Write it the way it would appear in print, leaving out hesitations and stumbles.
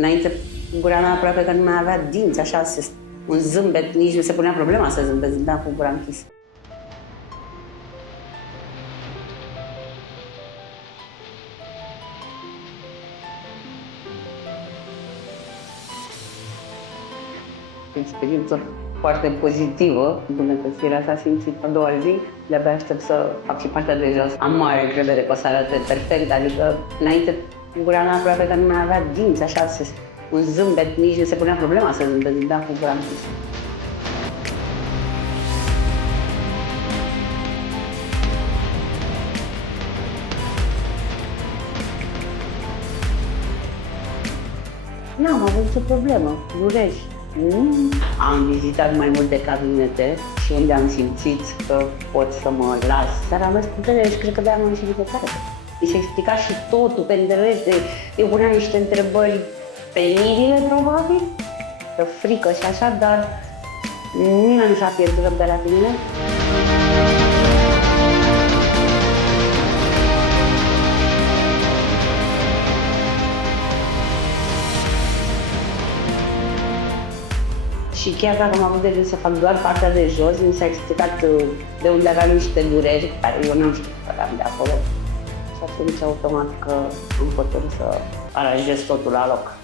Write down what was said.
Înainte, gura mea aproape că nu mai avea dinți, așa, un zâmbet, nici nu se punea problema să zâmbesc, zâmbeam cu gura închisă. Experiență foarte pozitivă. Bunătățirea s-a simțit a doua zi. De-abia aștept să fac și partea de jos. Am mare încredere că o să arate perfect, adică înainte gura mea aproape că nu mai avea dinți, așa, un zâmbet, nici nu se punea problema să zâmbesc, zâmbeam cu gura închisă. N-am avut nicio problemă, dureri. Am vizitat mai multe cabinete și unde am simțit că pot să mă las. Dar am mers cu tăiere și cred că de-aia m-am ieșit de care. Mi se explica și totul pe îndelete. Eu puneam niște întrebări penibile, probabil, de frică și așa, dar nimeni nu și-a pierdut răbdarea pe mine. Și chiar dacă am avut de gând să fac doar partea de jos, mi s-a explicat de unde aveam niște dureri, care eu n-am știut că aveam de acolo. Și atunci automat că am hotărât să aranjez totul la loc.